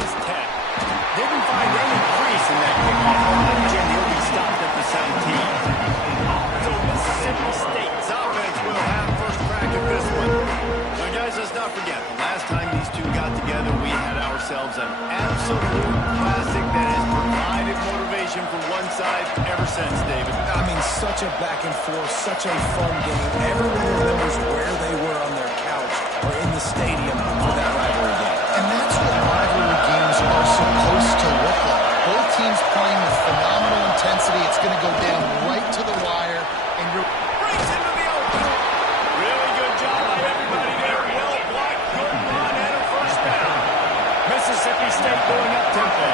is 10. Didn't find any crease in that kickoff range, and he'll be stopped at the 17. So Mississippi State's offense will have first crack at this one. Now, guys, let's not forget, the last time these two got together, we had ourselves an absolute classic that has provided motivation for one side ever since, David. I mean, such a back and forth, such a fun game. Everyone remembers where they were on their couch or in the stadium for that rivalry game. And that's what rivalry games are supposed to look like. Both teams playing with phenomenal intensity. It's going to go down right to the wire. And you're Breaks into the open. Really good job by everybody there. Well blocked, good run, and a first down. Mississippi State going up tempo.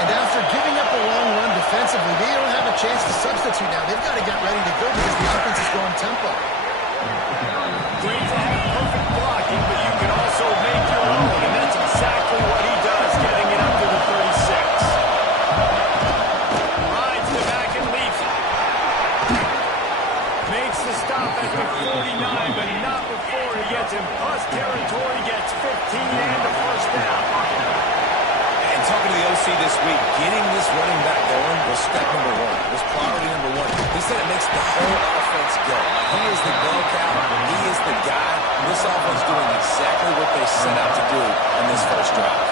And after giving up a long run defensively, they don't have a chance to substitute now. They've got to get ready to go because the offense is going tempo. Great to have perfect blocking, but you can also make your own, and that's exactly what he does, getting it up to the 36. Rides the back and leaves it. Makes the stop at the 49, but not before he gets in bus territory, gets 15 and a first down. And talking to the OC this week, getting this running back going was step number one. Was priority number one. He said it makes the whole offense go. He is the bell cow. He is the guy. This offense doing exactly what they set out to do on this first drive.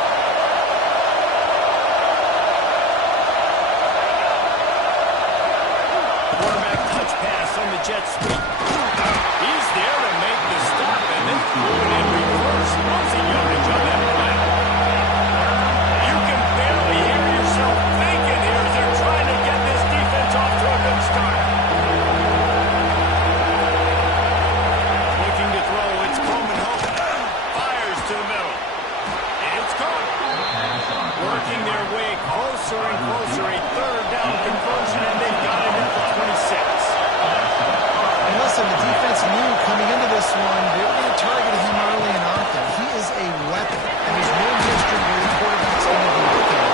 Quarterback touch pass on the jet sweep. He's there to make the stop, and then threw it in reverse. Lots of yardage on that play. You can barely hear yourself thinking here as they're trying to get this defense off to a good start. Looking to throw, it's Coleman Hope. Fires to the middle. It's caught. Working their way closer and closer. A third down conversion, and they've got it at the 26. And listen, the defense knew coming into this one, they were going to target him early and often. He is a weapon, and there's no mystery where the quarterback's going to be looking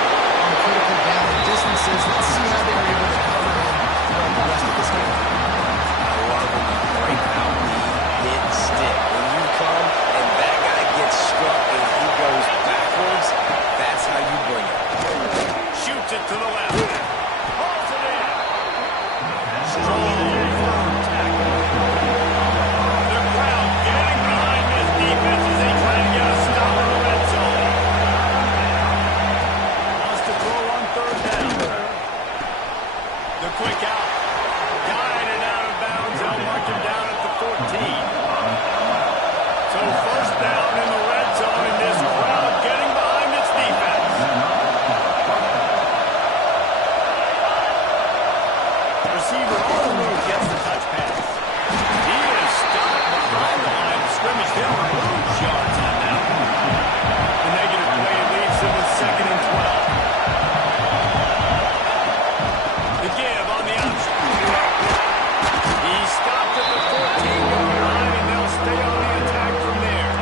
on critical down and distances. Let's see how they are able to cover him throughout the rest of this game. I love when you break out the hit stick. When you come and that guy gets struck and he goes backwards, that's how you bring it. Shoots it to the left. Pulls it in. Strong firm tackle. The crowd getting behind this defense as they try to get a stop in the red zone. Wants to throw on third down. The quick out. Guided out of bounds. They'll mark him down at the 14. So first down in the red zone, and this crowd getting behind its defense. Receiver on the move gets the touch pass. He is stopped behind the line of scrimmage. They'll lose yards on that. The negative play leaves him with 2nd and 12. The give on the option. He stopped at the 14-yard line, and they'll stay on the attack from there.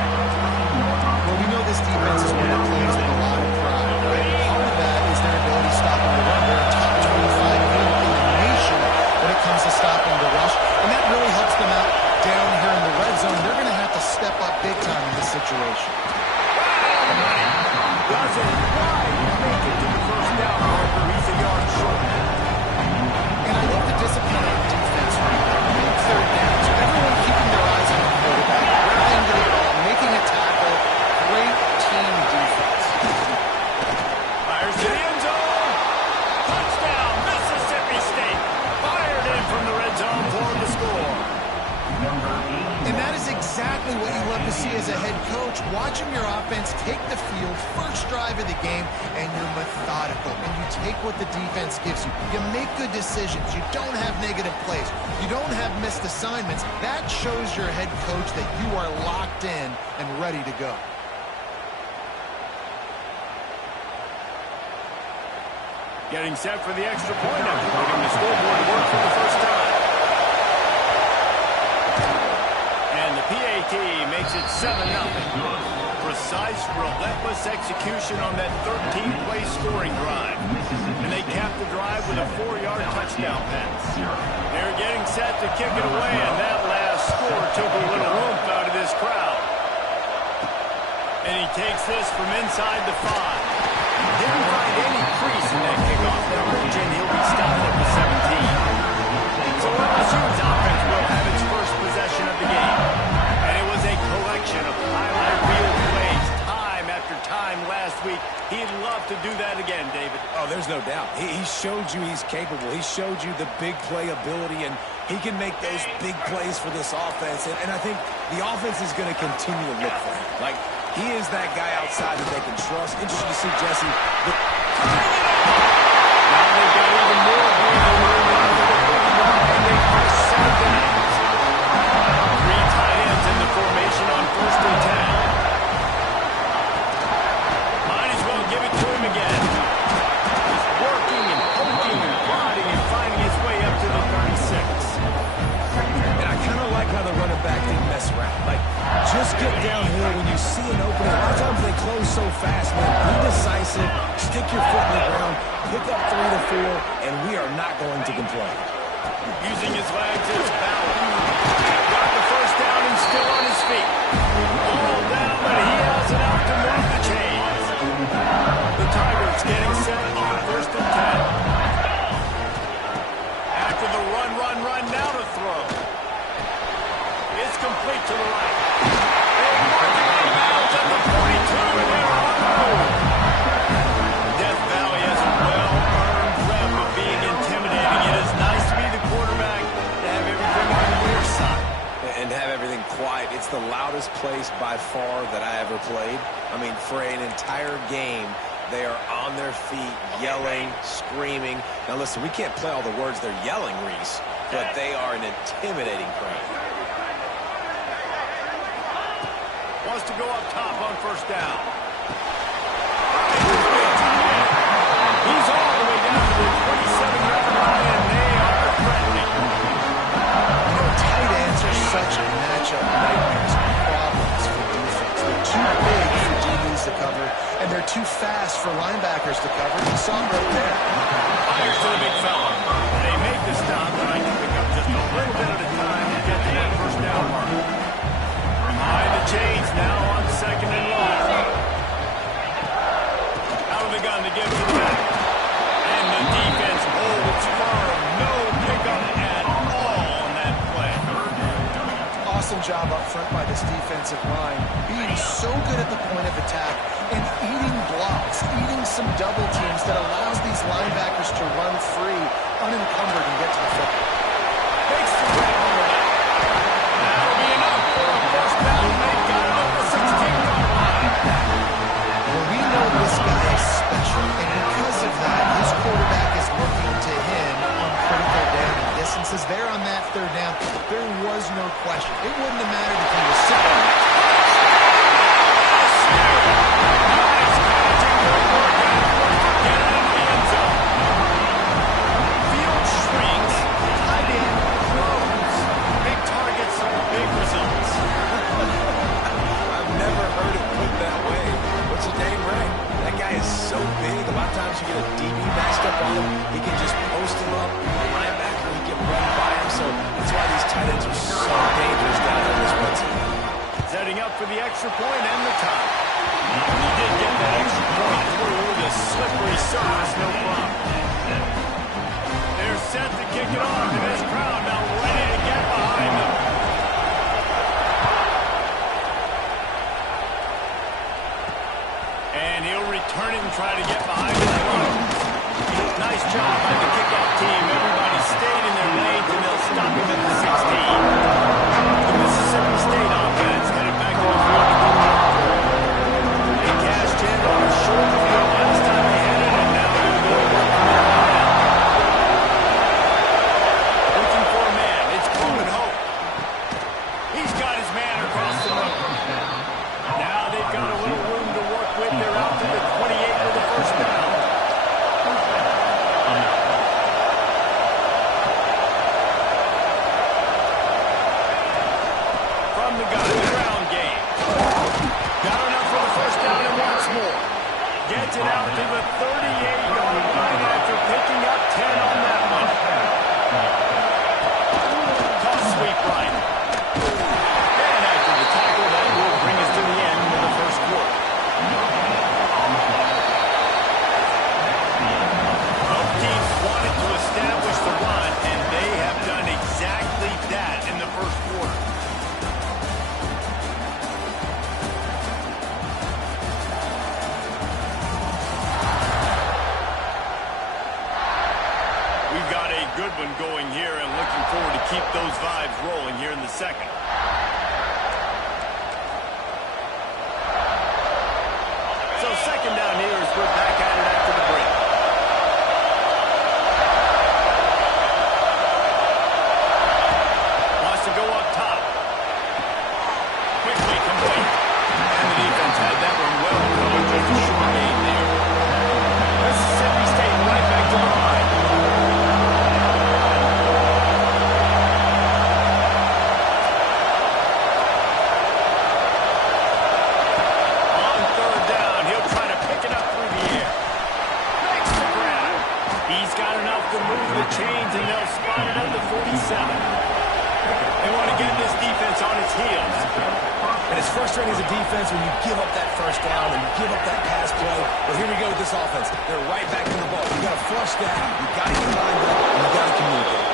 Well, we know this defense is one that plays with a lot of pride. Part of that is their ability to stop and run. They're a top 25 unit in the nation when it comes to stopping the rush, and that really helps them out down here in the red zone. They're going to have to step up big time in this situation. Doesn't quite make it to the first down marker. He's a yard short. And I love the discipline on defense right now. Big third downs. Everyone keeping their eyes on the quarterback, rallying to the ball, making a tackle. Great team defense. Fires to the end zone. Touchdown, Mississippi State. Fired in from the red zone for the score. And that is exactly what you love to see as a head coach, watching your offense take the field, first drive of the game, and you're methodical, and you take what the defense gives you. You make good decisions. You don't have negative plays. You don't have missed assignments. That shows your head coach that you are locked in and ready to go. Getting set for the extra point after putting the scoreboard to work for the first time. And the PAT makes it 7-0. Precise, relentless execution on that 13-play scoring drive. And they cap the drive with a 4-yard touchdown pass. They're getting set to kick it away, and that last score took a little oomph out of this crowd. And he takes this from inside the 5. Didn't find any crease in that kickoff coverage, and he'll be stopped at the 17. So LSU's offense will have its first possession of the game. And it was a collection of highlight reel plays time after time last week. He'd love to do that again, David. Oh, there's no doubt. He showed you he's capable. He showed you the big play ability, and he can make those big plays for this offense. And I think the offense is going to continue to look for him. Like, he is that guy outside that they can trust. Interesting to see, Jesse. Now they've got even more breathing room out of the 31, and they are 7 3 tight ends in the formation on 1st and 10. Might as well give it to him again. He's working and poking and prodding and finding his way up to the 36. And I kind of like how the running back didn't mess around. Like, just get downhill when you see an opening. A lot of times they close so fast, man. Be decisive, stick your foot in the ground, pick up 3 to 4, and we are not going to complain. Using his legs as balance. Got the first down and still on his feet. All down, but he has enough to move the chains. The Tigers getting set on 1st and 10. After the run, now to throw. It's complete to the right. They mark him out of bounds at the 42, and they're on the move. Death Valley has a well-earned rep of being intimidating. It is nice to be the quarterback, to have everything on your side. And have everything quiet. It's the loudest place by far that I ever played. I mean, for an entire game, they are on their feet, yelling, screaming. Now, listen, we can't play all the words they're yelling, Reese, but they are an intimidating crowd. Wants to go up top on 1st down. He's all the way down to the 27-yard line, and they are threatening. You know, tight ends are such matchup nightmares and problems for defense. They're too big for DBs to cover, and they're too fast for linebackers to cover. You saw him right there. Fires to the big fella. They make the stop, but I can pick up just a little bit at a time to get to that 1st down mark. Behind the chains now on 2nd and long. Out of the gun to give to the back. And the defense holds firm. No pickup at all on that play. Awesome job up front by this defensive line, being so good at the point of attack and eating blocks, eating some double teams that allows these linebackers to run free, unencumbered, and get to the football. Makes the grab on the back. That'll be enough for a 1st down. They've got it at the 16-yard line. Well, we know this guy is special, and because of that, his quarterback is looking to him on critical down and distances. There on that 3rd down, there was no question. It wouldn't have mattered if he was sitting. Nice catching good work out of it. Get it into the end zone. Field shrinks. Tight end grows. Big targets, big results. I've never heard it put that way. But you're dang right. That guy is so big. A lot of times you get a DB matched up on him. He can just post him up. The linebacker, he can run by him. So that's why these tight ends are so dangerous down on this one team. Setting up for the extra point and the tie. He did get that extra point through the slippery surface, no problem. They're set to kick it off, and this crowd now ready to get behind them. And he'll return it and try to get behind his runners. Nice job by the kickoff team. Everybody stayed in their lanes, and they'll stop him at the 16. The Mississippi State offense headed back to the field to go out. They cashed in on a short field last time they had it, and now they're going to work on the line. Looking for a man. It's Coleman Hope. He's got his man across the road. Now they've got a little room to work with. They're out to the 28 with the 1st down. good one going here and looking forward to keep those vibes rolling here in the second. So second down here as we're back at it after the break. Wants to go up top. Quickly complete. And the defense had that one well covered, just a short gain there. Mississippi State right back to the line. On third down, he'll try to pick it up through the air. Makes the grab. He's got enough to move the chains, and they'll spot it at the 47. They want to get this defense on its heels. And it's frustrating as a defense when you give up that first down and you give up that pass play. But here we go with this offense. They're right back in the ball. You got to flush that. You got to get lined up, and you got to communicate.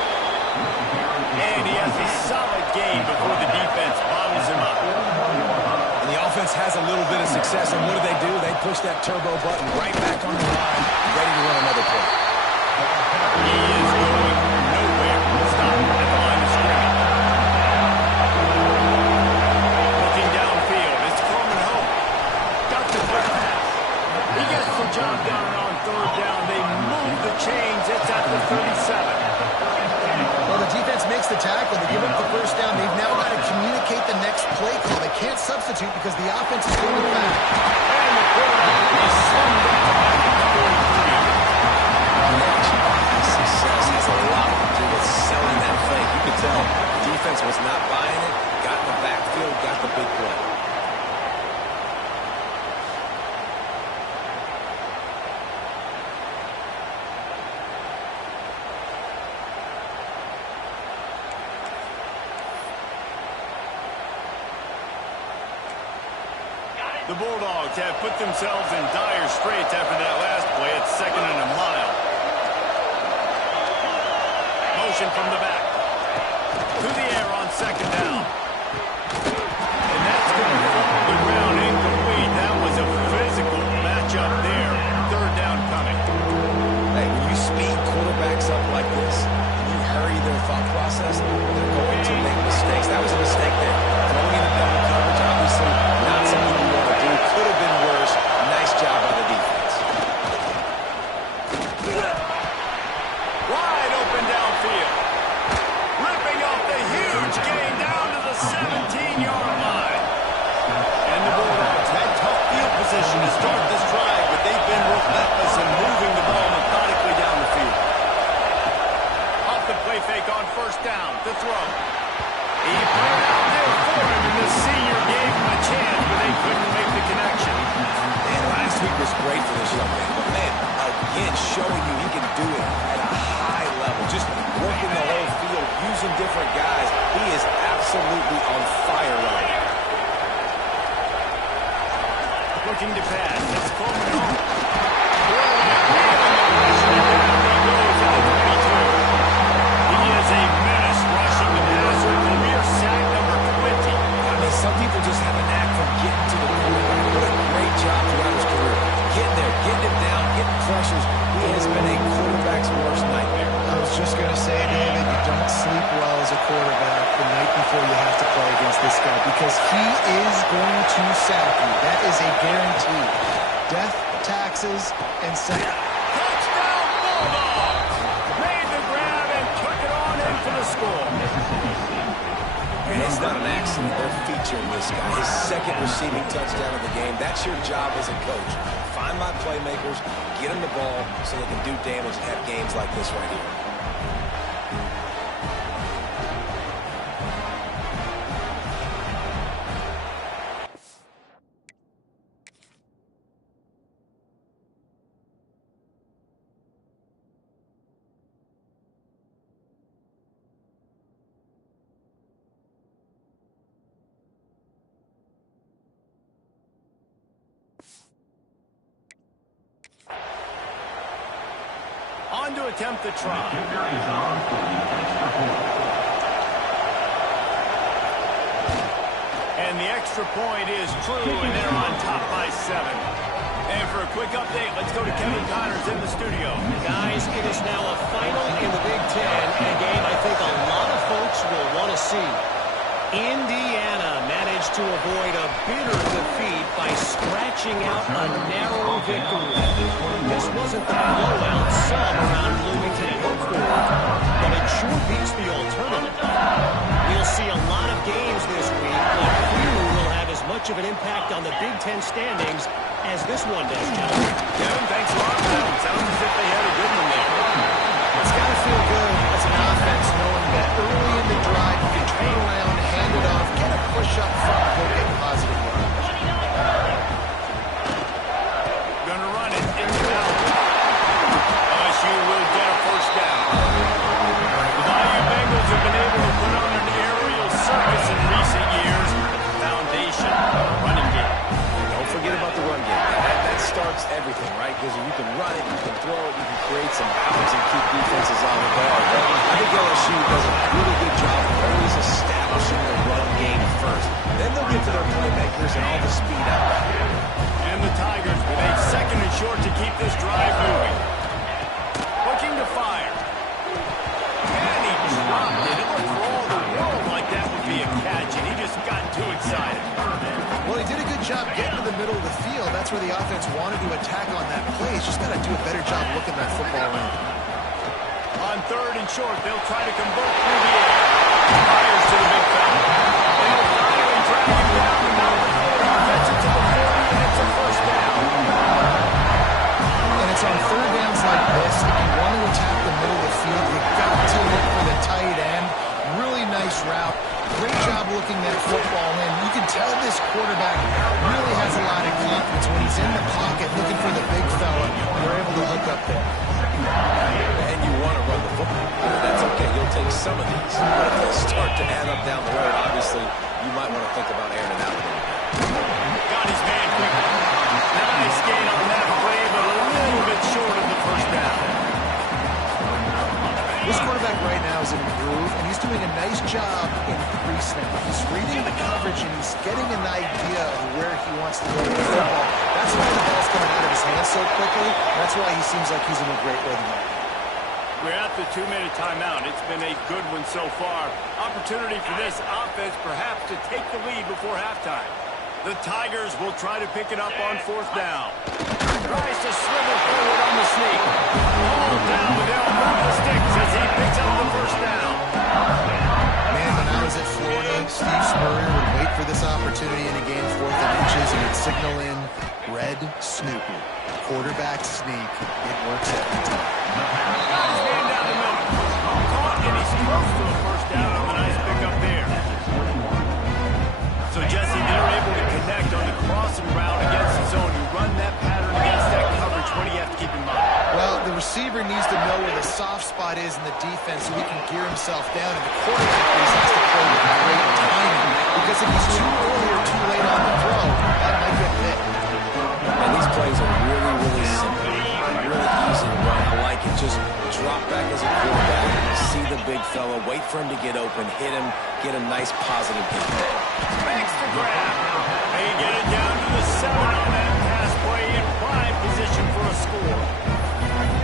And he has a solid game before the defense bottles him up. And the offense has a little bit of success, and what do? They push that turbo button right back on the line, ready to run another play. He is going nowhere. Stop at the line of scrimmage. Looking downfield, it's Coleman home. Got the quick pass. He gets the job done on third down. They move the chains. It's at the 37. Well, the defense makes the tackle. They give up the first down. They've now got to communicate the next play call. They can't substitute because the offense is going back. And the quarterback is slammed up to back at the 43. Success has a lot to do with selling that fake. You could tell the defense was not buying it, got in the backfield, got the big play. The Bulldogs have put themselves in dire straits after that last play. It's second and a mile. Motion from the back. To the air on second down. And that's going to fall to the ground incomplete. That was a physical matchup there. Third down coming. Hey, when you speed quarterbacks up like this, and you hurry their thought process, they're going to make mistakes. That was a mistake there. Throwing in a double coverage, obviously not something you want to do. Could have been worse. Nice job by the defense. Wide open downfield. Ripping off the huge gain down to the 17-yard line. And the Bulldogs had tough field position to start this drive, but they've been relentless in moving the ball methodically down the field. Off the play fake on first down to throw. He put it out there for him, and the senior gave him a chance, but they couldn't make the connection. Man, last week was great for this young man. But man, again, showing you he can do it at a high level. Just working the whole field, using different guys. He is absolutely on fire right now. Looking to pass. It's Coleman home. He goes at the 22. He is a menace rushing the passer. Career sack number 20. I mean, some people just have a knack for getting to the quarterback. What a great job throughout his career. Getting there, getting him down, getting pressures. He has been a quarterback's worst nightmare. I was just going to say, David, you don't sleep well as a quarterback the night before you have to play against this guy because he is going to sack you. That is a guarantee. Death, taxes, and sack. Touchdown Bulldogs! Made the grab and took it on in for the score. And it's not an accident. They're featuring this guy. His second receiving touchdown of the game. That's your job as a coach. Find my playmakers, get them the ball so they can do damage and have games like this right here. On to attempt the try. And the extra point is true, and they're on top by 7. And for a quick update, let's go to Kevin Connors in the studio. Guys, it is now a final in the Big Ten. see. Indiana managed to avoid a bitter defeat by scratching out a narrow victory. This wasn't the blowout some around Bloomington hoped for, but it sure beats the alternative. We'll see a lot of games this week, but few will have as much of an impact on the Big Ten standings as this one does, gentlemen. Kevin, thanks a lot for that. It sounds as if they had a good one there. It's got to feel good as an offense knowing that early in the drive you can turn around, hand it off, get a push up front, go get positive yards. Gonna run it in the mouth. LSU will get a first down. The Bayou Bengals have been able to put on an aerial circus in recent years. The foundation, running game. Don't forget about the run game. That starts everything, right? Because you can run it, you can throw it, you can create some bounds and keep defenses on the guard. But I think LSU does a really good job of always establishing the run game first. Then they'll get to their playmakers and all the speed out there. And the Tigers with a second and short to keep this drive moving. Looking to fire. And he dropped it. It looked for all the world like that would be a catch, and he just got too excited. Well, he did a good job getting to the middle of the field. That's where the offense wanted to attack on that play. He's just got to do a better job looking that football in. On third and short, they'll try to convert through the air. Fires to the big fella. And he'll finally drag him down the middle of the field. He gets it to the 40, and it's a first down. And it's on third downs like this. If you want to attack the middle of the field, you've got to look for the tight end. Really nice route. Great job looking that football in. You can tell this quarterback really has a lot of confidence when he's in the pocket looking for the big fella. They're able to hook up there. And you want to run the football. That's okay. You'll take some of these. But if they start to add up down the road, obviously, you might want to think about airing it out a little bit. Got his man quickly. Nice gain on that play, but a little bit short of the first down. This quarterback right now is in a groove, and he's doing a nice job in pre-snap. He's reading the coverage, and he's getting an idea of where he wants to go with the football. That's why the ball's coming out of his hands so quickly. That's why he seems like he's in a great rhythm. We're at the 2-minute timeout. It's been a good one so far. Opportunity for this offense perhaps to take the lead before halftime. The Tigers will try to pick it up on fourth down. Tries to swivel forward on the sneak. All down, but they'll move the sticks as he picks up the first down. Man, when I was at Florida, Steve Spurrier would wait for this opportunity in a game, 4th and inches, and he'd signal in Red Snoopy. Quarterback sneak. It works every time. Got his man down the middle. Caught, and he's close to a first down on the nice pickup there. So, Jesse, they're able to connect on the crossing route against the zone. You run that pattern against that coverage. What do you have to keep in mind? Well, the receiver needs to know where the soft spot is in the defense so he can gear himself down, and the quarterback has to play with great timing. Because if he's too early or too late on the throw, that might get hit. And these plays are really, really simple. Really easy to run. I like it. Just drop back as a quarterback. See the big fella. Wait for him to get open. Hit him. Get a nice positive hit. Makes the grab. They get it down to the 7 on that pass play in prime position for a score.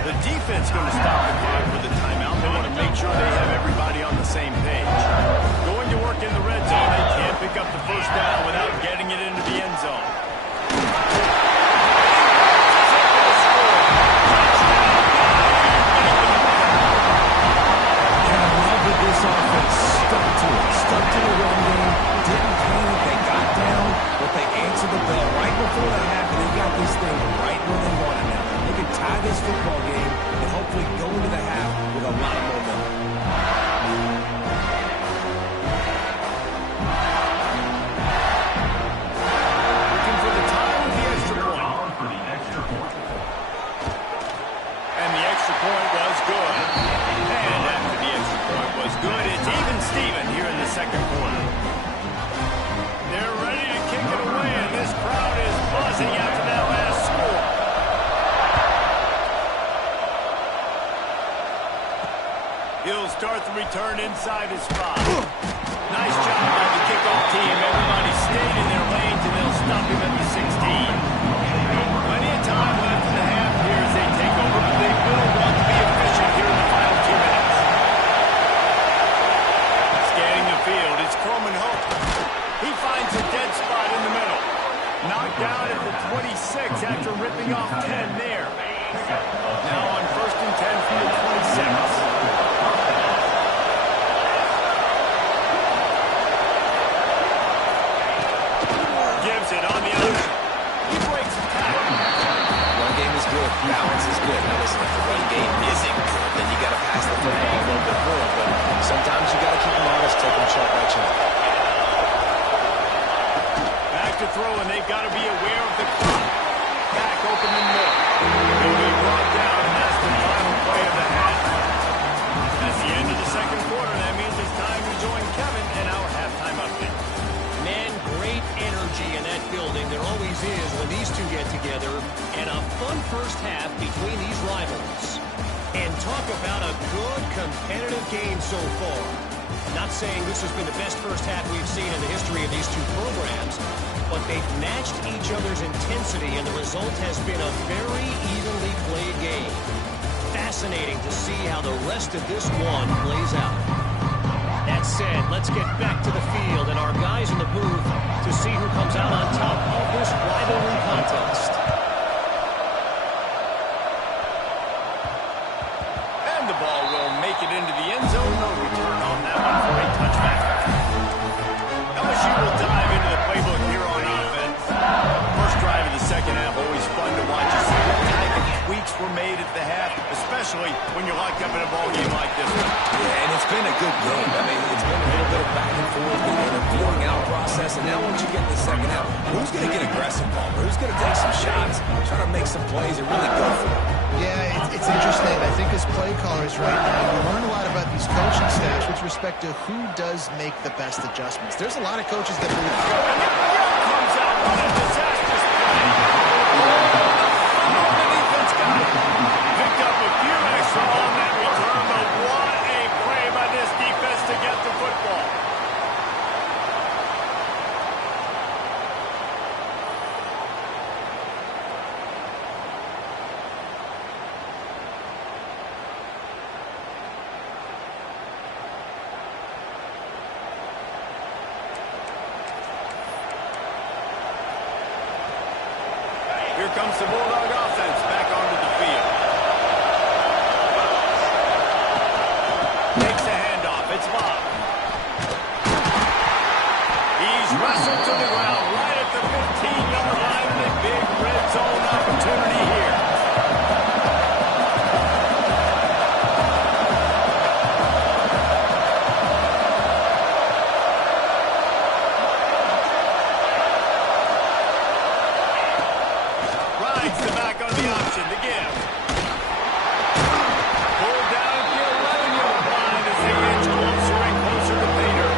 The defense going to stop the clock with the timeout. They want to make sure they have everybody on the same page. Going to work in the red zone. They can't pick up the first down without getting it into the end zone. This offense stuck to the run game, didn't panic, they got down, but they answered the bell right before that happened. They got this thing right where they wanted it. They can tie this football game and hopefully go into the half with a lot of momentum. Looking for the tie with the extra point. And the extra point was good. And after the extra point was good, it's even Steven here in the second quarter. They're ready to kick it away, and this crowd is buzzing after that last score. He'll start the return inside his spot. Nice job by the kickoff team. Everybody stayed in their lanes, and they'll stop him at the 16. Plenty of time left in the half here as they take over, but they will want to be efficient here in the final 2 minutes. Scanning the field. listen, if the run game isn't good, then you got to pass the football a little bit more. But sometimes you got to keep them honest, take them chunk by chunk. Back to throw, and they've got to be aware of the clock. Back open and more. He'll be brought down, and that's the final play of the half. That's the end of the second quarter. That means it's time to join Kevin in our halftime update. Man, great energy in that building. There always is when these two get together. And a fun first half between these rivals. And talk about a good competitive game so far. Not saying this has been the best first half we've seen in the history of these two programs, but they've matched each other's intensity, and the result has been a very evenly played game. Fascinating to see how the rest of this one plays out. That said, let's get back to the field and our guys in the booth to see who comes out on top of this rivalry contest. And the ball will make it into the end zone. No return on that one for a touchback. LSU will dive into the playbook here on offense. First drive of the second half, always fun to watch. You see what type of tweaks were made at the half, especially when you're locked up in a ball game like this one. Yeah, and it's been a good game. I mean, it's been a little bit of back and forth and a feeling out process. And now once you get in the second half, who's going to get aggressive, Palmer? Who's going to take some shots, try to make some plays and really go for it? Yeah, it's interesting. I think as play callers right now, you learn a lot about these coaching staffs with respect to who does make the best adjustments. There's a lot of coaches that believe. Comes out with a disastrous play. The defense got it. Picked up a few extra on that return, but what a play by this defense to get the football. Here comes the Bulldog offense back onto the field. Takes the handoff. It's Bob. He's wrestled to the ground right at the 15-yard line in a big red zone opportunity here. Rides the back on the option to give. Pulled down at the 11-yard line as they inch closer and closer to Pater.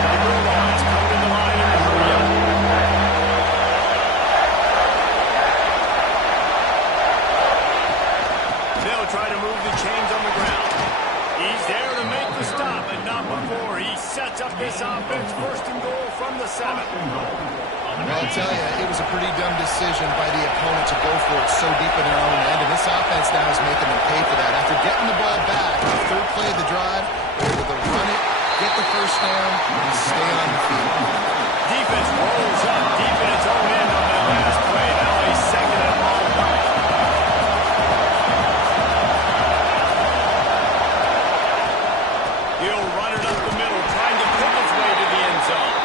The Bulldogs come to the line in a hurry up. They'll try to move the chains on the ground. He's there to make the stop, but not before he sets up this offense first and goal from the 7. Well, I'll tell you, it was a pretty dumb decision by the opponent to go for it so deep in their own end, and this offense now is making them pay for that. After getting the ball back, the third play of the drive, they're able to run it, get the first down, and stay on the field. Defense rolls up deep in its own end on that last play. Now a second and long. He'll run it up the middle, trying to pick its way to the end zone.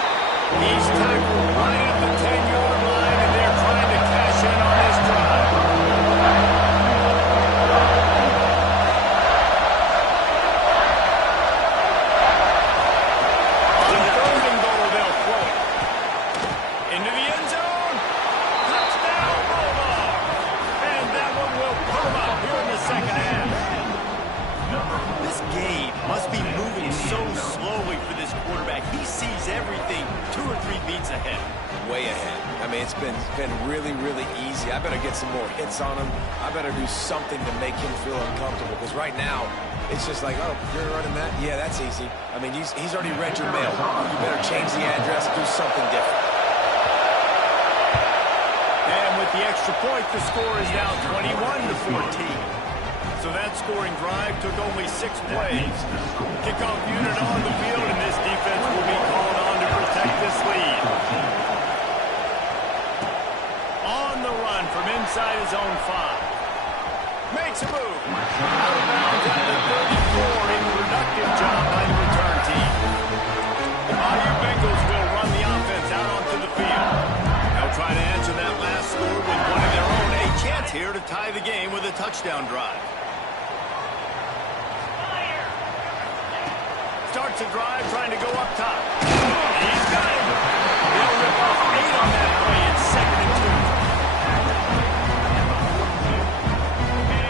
He's tackled right at the 10-yard line, and they're trying to cash in on this drive. On third and goal, they'll throw it. Into the end zone. Touchdown, Bulldog. And that one will put them up here in the second half. This game must be moving so slowly for this quarterback. He sees everything 2 or 3 beats ahead. Way ahead. I mean, it's been really, really easy. I better get some more hits on him. I better do something to make him feel uncomfortable. Because right now, it's just like, oh, you're running that? Yeah, that's easy. I mean, he's already read your mail. You better change the address, do something different. And with the extra point, the score is now 21-14. So that scoring drive took only 6 plays. Kickoff unit on the field, and this defense will be called on to protect this lead. On the run from inside his own 5. Makes a move. Out of bounds at the 34. A productive job by the return team. The Bayou Bengals will run the offense out onto the field. They'll try to answer that last score with one of their own. A chance here to tie the game with a touchdown. touchdown drive. Starts a drive trying to go up top. He's got it. They'll rip off 8 on that play. It's 2nd and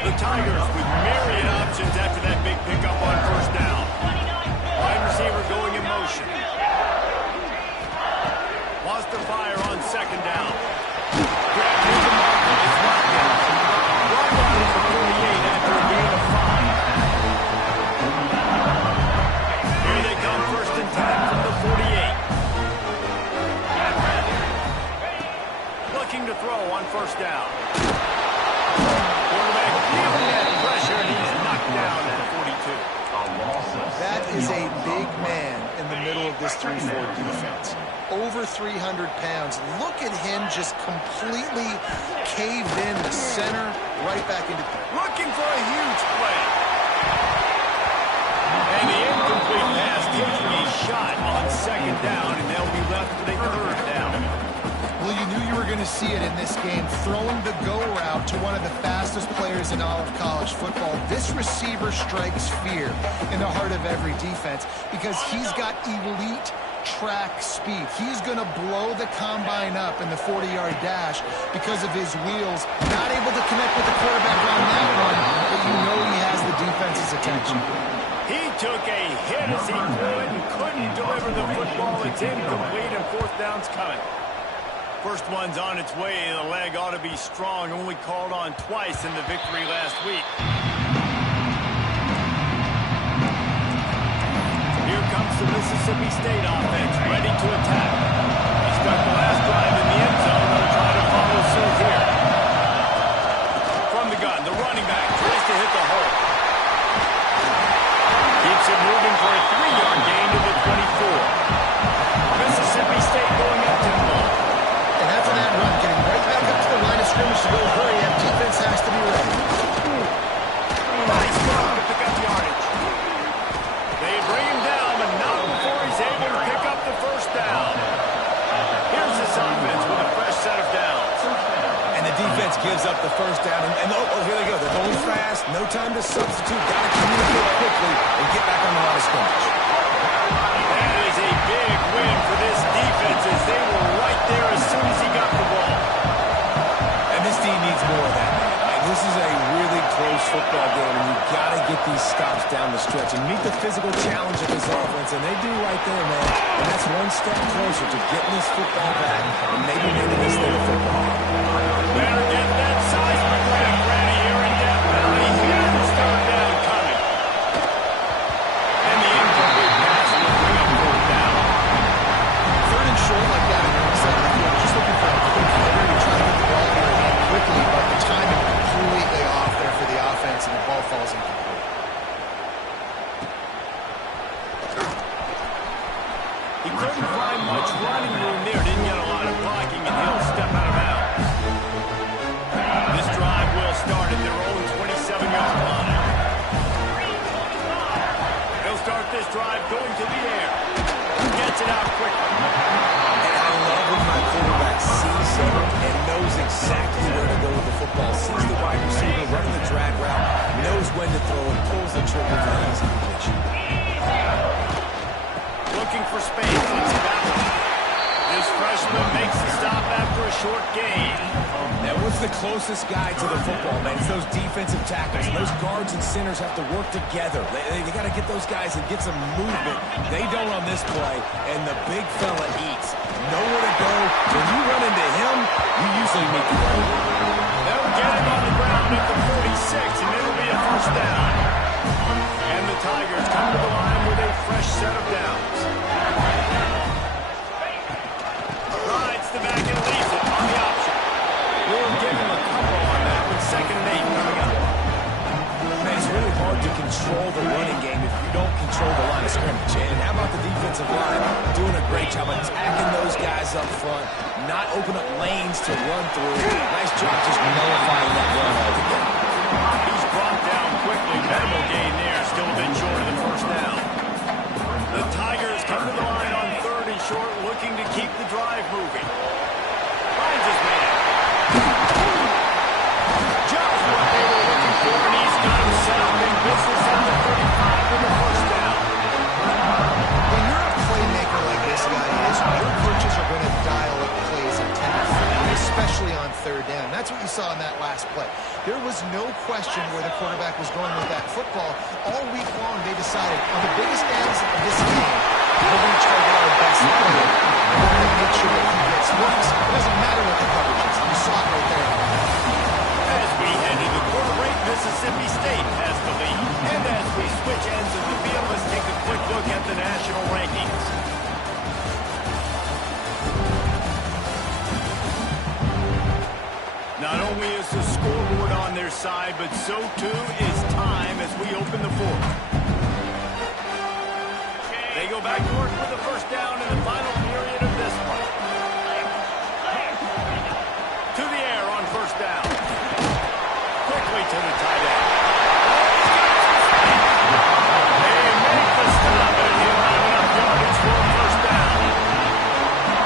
2. The Tigers with myriad options after that big pickup on first down. Wide receiver going in motion. Wants to fire on 2nd down. Grab to the marker. It's Watkins. Right out of the 48 after a gain of 5. Here they come, 1st and 10 from the 48. Looking to throw on 1st down. Quarterback feeling that pressure, and he's knocked down at 42. That is a big man in the middle of this 3-4 defense. Over 300 pounds. Look at him just completely cave in the center, right back into... Looking for a huge play. And the incomplete pass taking a shot on 2nd down, and they'll be left with a 3rd down. Well, you knew you were going to see it in this game, throwing the go route to one of the fastest players in all of college football. This receiver strikes fear in the heart of every defense because he's got elite track speed. He's going to blow the combine up in the 40-yard dash because of his wheels. Not able to connect with the quarterback on that one, but you know he has the defense's attention. He took a hit as he threw it and couldn't deliver the football. It's incomplete, and 4th down's coming. First one's on its way. The leg ought to be strong. Only called on twice in the victory last week. Here comes the Mississippi State offense, ready to attack. He stuck the last drive in the end zone. They'll try to follow suit here. From the gun, the running back tries to hit the hole. Keeps it moving for a 3-yard gain to the 24. Mississippi State going up tempo. And after that run, getting right back up to the line of scrimmage to go hurry up, defense has to be ready. Nice run to pick up yardage. They bring him down, but not before he's able to pick up the 1st down. Here's this offense with a fresh set of downs. And the defense gives up the 1st down. And here they go. They're going fast. No time to substitute. Got to communicate quickly and get back on the line of scrimmage. That is a big win for this defense as they were right there as soon as he got the ball. And this team needs more of that. And this is a really close football game, and you've got to get these stops down the stretch and meet the physical challenge of this offense, and they do right there, man. And that's one step closer to getting this football back and maybe making this thing a football. Better get that seismic wave ready here in Death Valley. Here's 3rd down coming. And the incomplete pass will bring up 4th down. 3rd and short like that, just looking for a quick hitter to try to get the ball in your hand quickly, but the timing completely off there for the offense, and the ball falls incomplete. He couldn't find much running room there. Didn't get a lot of blocking, and he'll step out of bounds. This drive will start at their own 27-yard line. They'll start this drive going to the air. Gets it out quickly. And I love when my quarterback sees something and knows exactly where to go with the football. Sees the wide receiver running the drag route, knows when to throw it, pulls the trigger for an easy completion. Looking for space. It's Ballard. This freshman makes the stop after a short gain. Now, what's the closest guy to the football, man? It's those defensive tackles. Those guards and centers have to work together. They got to get those guys and get some movement. They don't on this play, and the big fella eats. Nowhere to go. When you run into him, you usually meet the goal. They'll get him on the ground at the 46, and it'll be a 1st down. And the Tigers come to the line with a fresh set of downs. Rides the back and leaves it on the option. We'll give him a couple on that with 2nd and 8 coming up. Man, it's really hard to control the running game if you don't control the line of scrimmage. And how about the defensive line doing a great job attacking those guys up front, not open up lanes to run through. Nice job just nullifying that run altogether. He's brought down quickly. Minimal gain there. Still a bit short of the 1st down. The Tigers come to the line on 3rd and short, looking to keep the drive moving. Finds his man. Just what they were looking no question where the quarterback was going with that football. All week long, they decided on the biggest downs of this game, we're going to target our best player. We're going to make sure that he gets looks. It doesn't matter what the coverage is. You saw it right there. As we head into quarter break, Mississippi State has the lead. And as we switch ends of the field, let's take a quick look at the national rankings. Not only is the scoreboard on their side, but so too is time as we open the fourth. They go back to work with the first down in the final period of this one. To the air on first down. Quickly to the tight end. They make the stop, and he'll have enough yardage for a first down.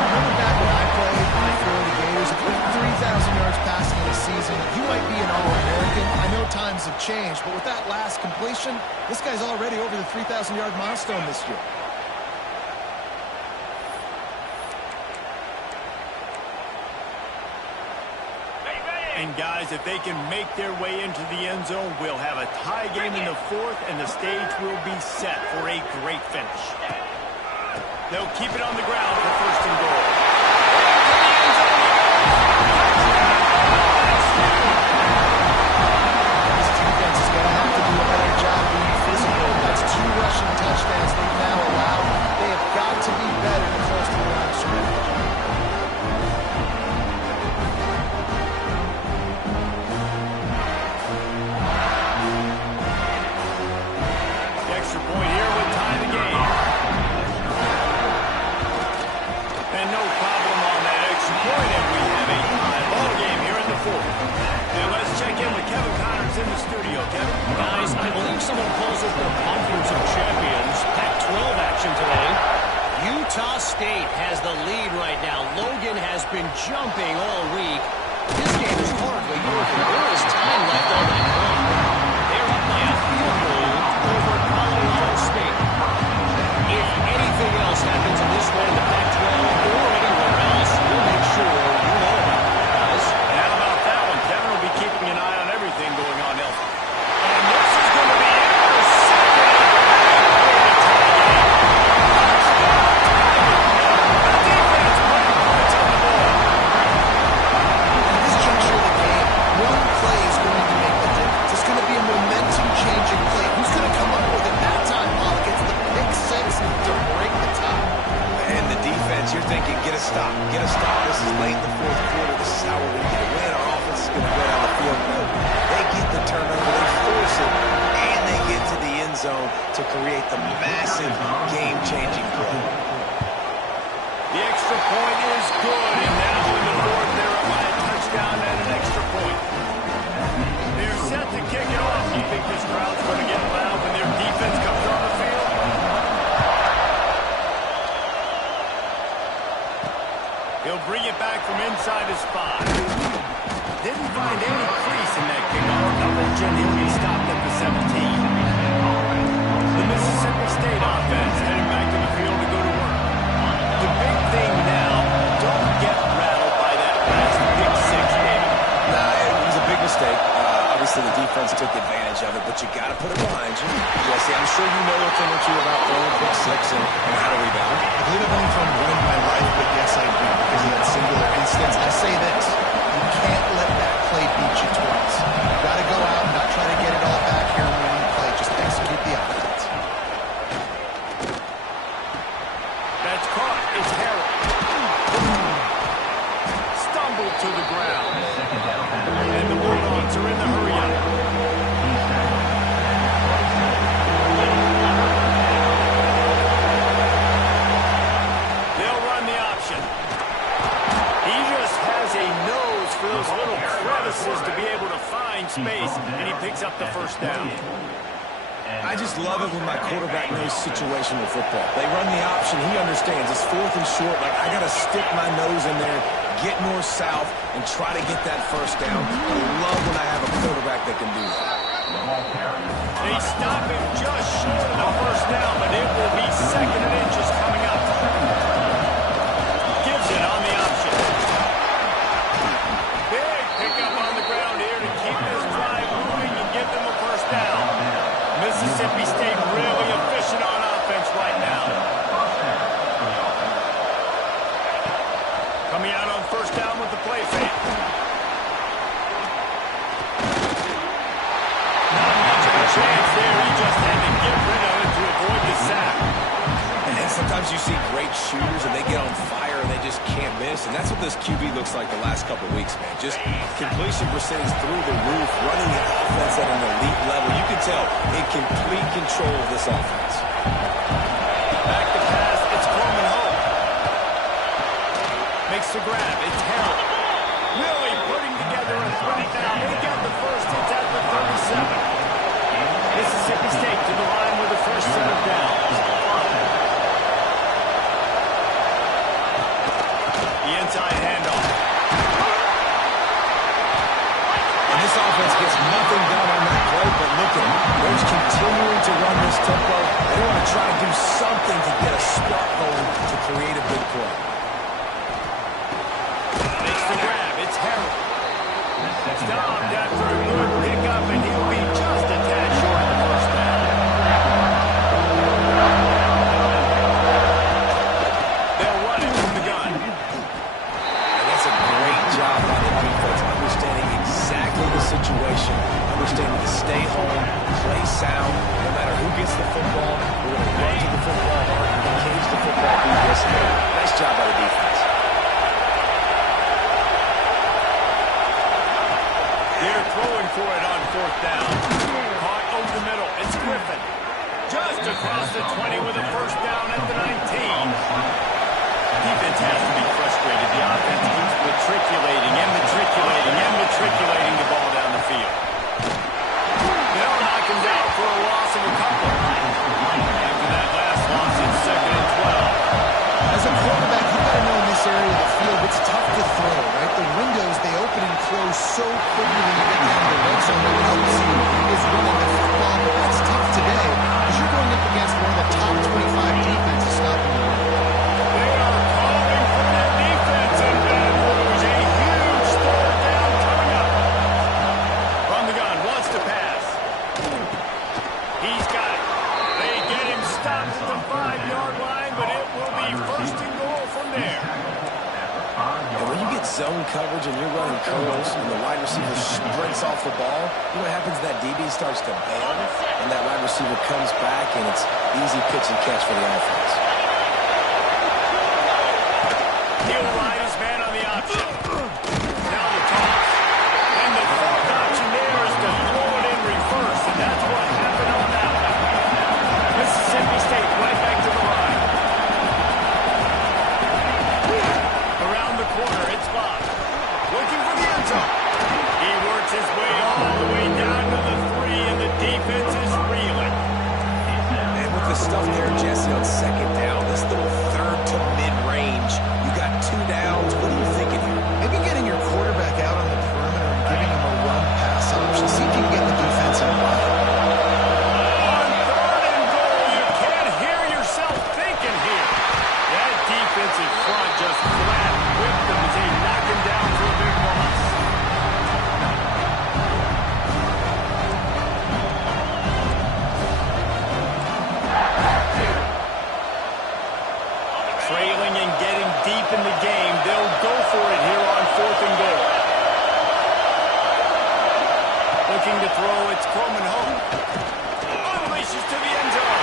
Remember back when I played my Florida Gators, if you have 3,000 yards passing in a season, you might be an All-American. I know times have changed, but with that last completion, this guy's already over the 3,000-yard milestone this year. And guys, if they can make their way into the end zone, we'll have a tie game in the fourth, and the stage will be set for a great finish. They'll keep it on the ground for first and goal. This defense is going to have to do a better job being physical. That's 2 rushing touchdowns they've now allowed. They have got to be better to close to the line of scrimmage. Extra point here would tie the game. And no problem on that extra point, and we have a tie ball game here in the fourth. And let's check in with Kevin Connors in the studio. Kevin? Guys, I believe someone calls it the Conference of Champions. Pac-12 action today. Utah State has the lead right now. Logan has been jumping all week. This game is hardly over. There is time left on that clock. They're up by a field goal over Colorado State. If anything else happens in this one in the Pac-12 or anywhere else, we'll make sure you know about it, guys. And how about that one? Kevin will be keeping an eye on everything going on elsewhere. And this is going to be it for second. The defense putting points on the board. At this juncture of the game, one play is going to make the difference. It's going to be a momentum-changing play. Who's going to come up with it? That time, Pollock gets the pick six to break the tie. And the defense, you're thinking, get a stop. Get a stop. This is late in the fourth quarter. This is how we're going to get a win. Our offense is going to go down the field. No, they get the turnover. They force it. And they get to the end zone to create the massive game-changing play. The extra point is good, and now in the fourth, they're up by a touchdown and an extra point. They're set to kick it off. You think this crowd's going to get loud when their defense comes on the field? He'll bring it back from inside his 5. Didn't find any crease in that kickoff coverage, and he'll be stopped at the 17. The Mississippi State offense heading back to the field to go to work. The big thing now, don't get rattled by that last pick six, David. Nah, it was a big mistake. Obviously, the defense took advantage of it, but you got to put it behind you. Jesse, I'm sure you know a thing or two about throwing pick six and how to rebound. I believe I've only thrown one in my life, but yes, I do. Because of that singular instance, I say this. You can't let that play beat you twice. You've got to go out and not try to get it all back here in one play. Just execute the offense. That's caught. It's Harrell. Stumbled to the ground. And the Bulldogs are in the hurry-up. They'll run the option. He just has a nose for those little crevices to be able to find space, and he picks up the first down. I just love it when my quarterback knows situational football. They run the option. He understands. It's 4th and short. Like, I got to stick my nose in there, get north-south, and try to get that first down. I love when I have a quarterback that can do that. They stop him just short of the first down, but it will be 2nd and inches coming up. Gives it on the option. Big pickup on the ground here to keep this drive moving. Sometimes you see great shooters and they get on fire and they just can't miss, and that's what this QB looks like the last couple weeks, man. Just completion percentage through the roof, running an offense at an elite level. You can tell in complete control of this offense. Back to pass, it's Coleman home. Makes the grab, it's held. Really putting together a threat now. They get the first, it's at the 37. Mississippi State to the line with the first set of downs. The inside handoff. And this offense gets nothing done on that play, but look at them. They're just continuing to run this tempo. They want to try to do something to get a spark going to create a big play. Makes the grab, it's Harrell. Stopped after a good pickup, and he'll be just a tad short of the first down. They'll run it from the gun. And that's a great job by the defense, understanding exactly the situation, understanding to stay home, play sound. No matter who gets the football, we're going to run to the football hard and cage the football through this. Nice job by the defense. They're throwing for it on fourth down. Caught over the middle. It's Griffin. Just across the 20 with a first down at the 19. Defense has to be frustrated. The offense keeps matriculating the ball down the field. They'll knock him down for a loss of a couple. After that last loss, it's 2nd and 12. As a quarterback, you've got to know in this area of the field, it's tough to throw, right? The windows, they open and close so quickly when you get down to the red zone. What helps you is running the football, but that's tough today because you're going up against one of the top 25 defenses stopping the run. They are calling for their defense in Baton Rouge. A huge third down coming up. From the gun, wants to pass. He's got it. They get him stopped at the 5-yard line, but it will be first and goal from there. And when you get zone coverage and you're running curls and the wide receiver sprints off the ball, you know what happens? That DB starts to bail, and that wide receiver comes back, and it's easy pitch and catch for the offense. He'll ride his man on the option. Now the toss. And the fourth option there is to throw it in reverse, and that's what happened on that one. Mississippi State right back to the line. Around the corner, it's Bob. Looking for the end zone. He works his way all the way down to the 3, and the defense is reeling. And with the stuff there, Jesse, on second down, this little third to mid-range, you got 2 downs. What are you thinking here? Maybe getting your quarterback out on the perimeter and giving him a run-pass option. See if you can get the defense in line. On 3rd and goal, you can't hear yourself thinking here. That defensive front just flat whipped them as they knock him down for a big loss. Trailing and getting deep in the game, they'll go for it here on 4th and goal. Looking to throw, it's Coleman home. Unleashes to the end zone.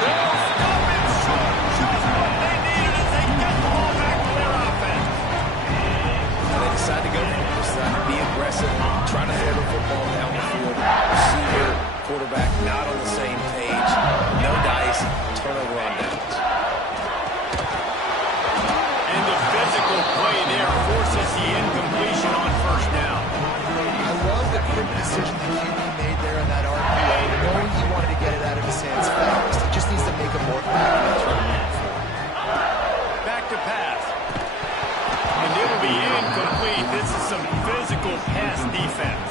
They'll stop it short. Just what they needed as they get the ball back to their offense. They decide to go for it. Decide to be aggressive, try to throw the football down the field. Receiver, quarterback not on the same page. No dice, turnover on downs. And the physical play there forces the incompletion on first down. I love the quick decision the QB made there in that RPO, knowing he wanted to get it out of his hands fast. He just needs to make a more accurate throw. Back to pass. And it'll be incomplete. This is some physical pass defense.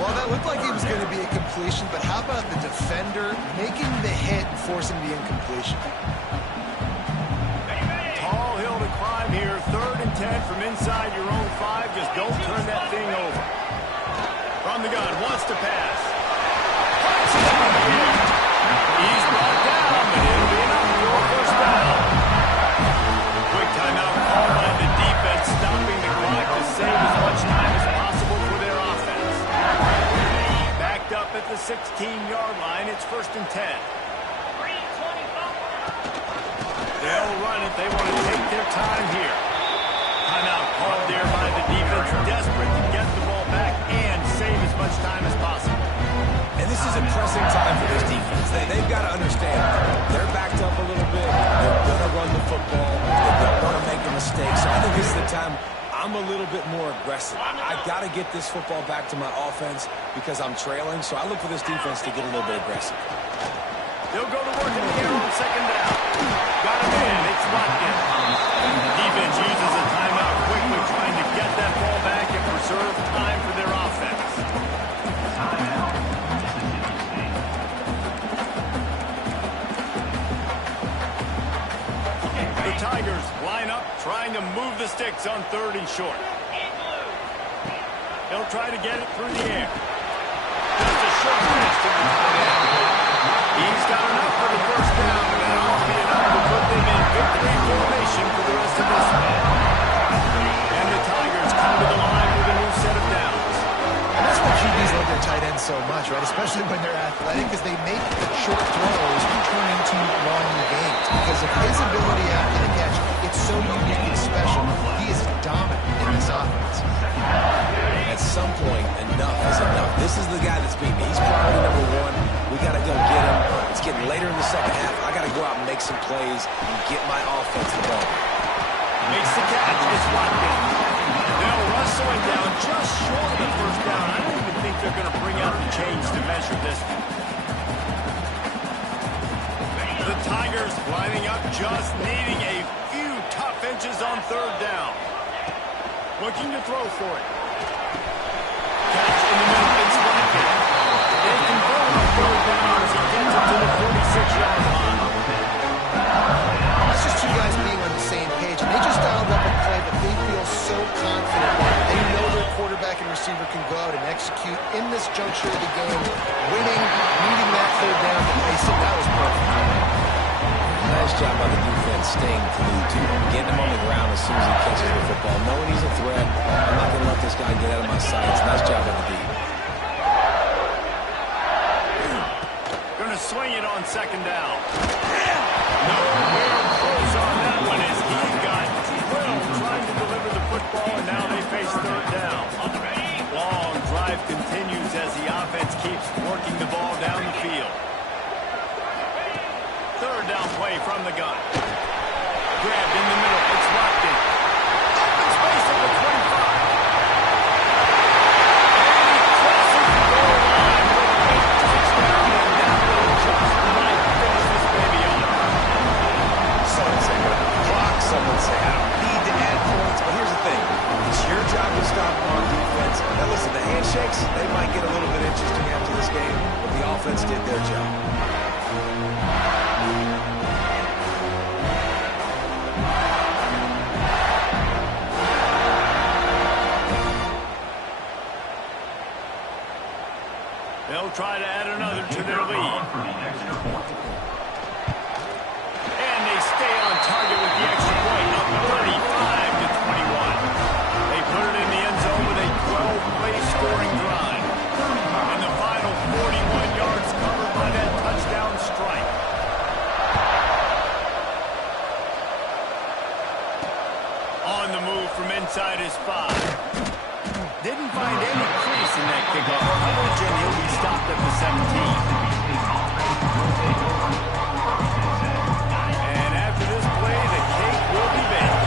Well, that looked like it was going to be a completion, but how about the defender making the hit and forcing the incompletion? Tall hill to climb here. 3rd and 10 from inside your own 5. Just don't turn that thing over. From the gun, wants to pass. He's brought down, but it'll be enough for a first down. Quick timeout call by the defense, stopping the clock to save as much time as possible for their offense. Backed up at the 16-yard line, it's 1st and 10. They'll run it. They want to take their time here. Timeout called there by the defense, desperate to get the ball back and save as much time as possible. And this is a pressing time for this defense. They've got to understand they're backed up a little bit. They're going to run the football. They don't want to make a mistake. So I think this is the time I'm a little bit more aggressive. I got to get this football back to my offense because I'm trailing. So I look for this defense to get a little bit aggressive. They'll go to work in the air on second down. Got him in. It's locked in. Defense uses a timeout quickly, trying to get that ball back and preserve time for their offense. The Tigers line up, trying to move the sticks on 3rd and short. They'll try to get it through the air. Just a short pass to the tight end. He's got enough for the first down, and that ought to be enough to put them in victory formation for the rest of this one. And the Tigers come to the line with a new set of downs. And that's why QBs love their tight ends so much, right? Especially when they're athletic, because they make short throws turn into long gains. Because of his ability after the catch, it's so unique and special. He is dominant in this offense. At some point, enough is enough. This is the guy that's beat me. He's priority number 1. We got to go get him. It's getting later in the second half. I got to go out and make some plays and get my offense the ball. Makes the catch. It's locked in. They'll wrestle him down just short of the first down. I don't even think they're going to bring out the chains to measure this one. The Tigers lining up, just needing a few tough inches on 3rd down. Looking to throw for it. Catch in the middle. It's locked in. They convert on 3rd down as he gets it to the 46-yard line. That's just two guys being on the same page. And they just dialed up a play that they feel so confident in. They know their quarterback and receiver can go out and execute in this juncture of the game. Winning, needing that 3rd down to pace it. That was perfect. Nice job by the defense staying glued to him, getting him on the ground as soon as he catches the football, knowing he's a threat. I'm not going to let this guy get out of my sights. Nice job by the D. Going to swing it on 2nd down. Nowhere close on that one as he got well trying to deliver the football, and now they face 3rd down. Long drive continues as the offense keeps working the ball down the field. 3rd down play from the gun. Grabbed in the middle. It's locked in. Open space at the 25. And he crosses the goal line with a late touchdown, and that will just might finish this baby up. Someone say go down the clock. Someone say I don't need to add points. But here's the thing. It's your job to stop on defense. Now listen, the handshakes, they might get a little bit interesting after this game, but the offense did their job. They'll try to add another to their lead. And they stay on target with the extra point up 35-21. They put it in the end zone with a 12-play scoring drive. And the final 41 yards covered by that touchdown strike. On the move from inside his 5. Didn't find any crease in that kickoff coverage, and he'll be stopped at the 17. And after this play, the cake will be baked.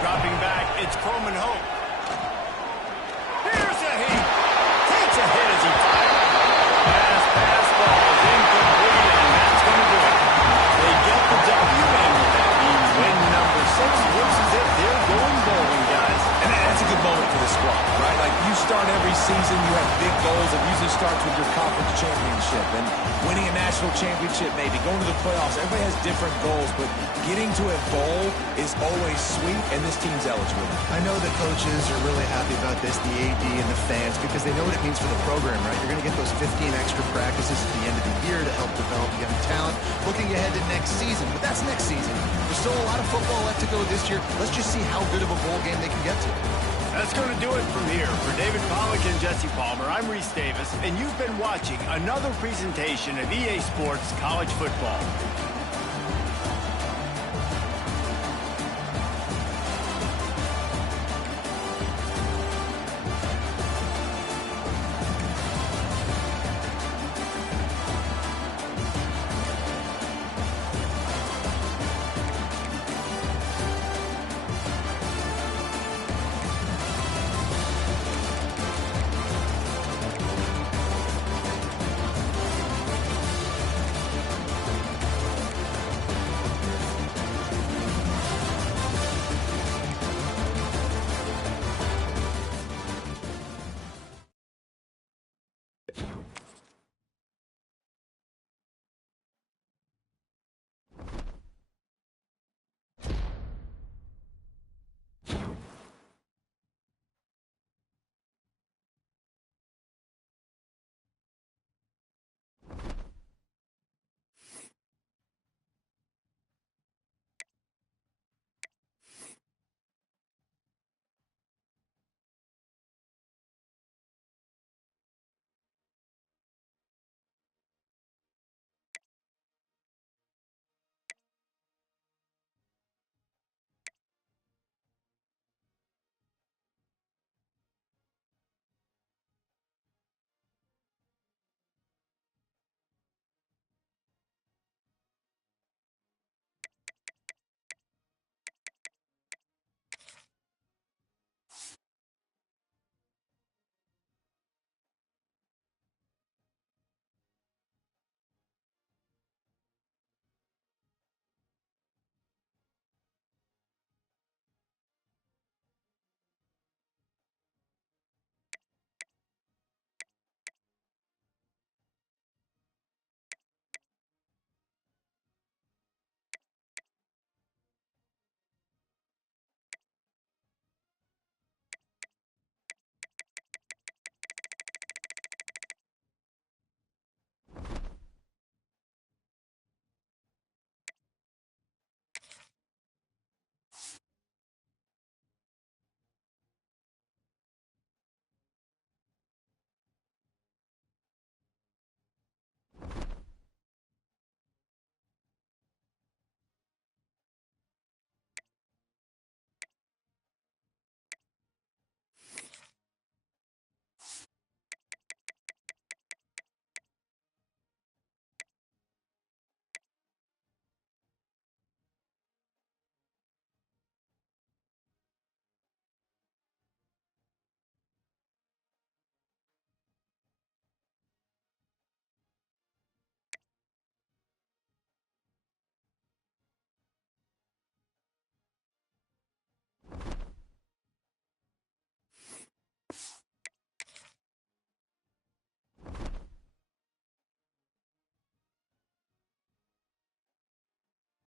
Dropping back, it's Coleman Hope. Here's a hit. Takes a hit as he fires. Pass ball is incomplete, and that's going to do it. They get the W, and that means win number 6 loses it. They're going bowling, guys. And that's a good moment for the squad, right? Like, you start every season, you have big goals. It usually starts with your conference championship and winning a national championship, maybe going to the playoffs. Everybody has different goals, but getting to a bowl is always sweet, and this team's eligible. I know the coaches are really happy about this, the AD and the fans, because they know what it means for the program, right? You're going to get those 15 extra practices at the end of the year to help develop young talent. Looking ahead to next season, but that's next season. There's still a lot of football left to go this year. Let's just see how good of a bowl game they can get to. As That's going to do it from here. For David Pollack and Jesse Palmer, I'm Reese Davis, and you've been watching another presentation of EA Sports College Football.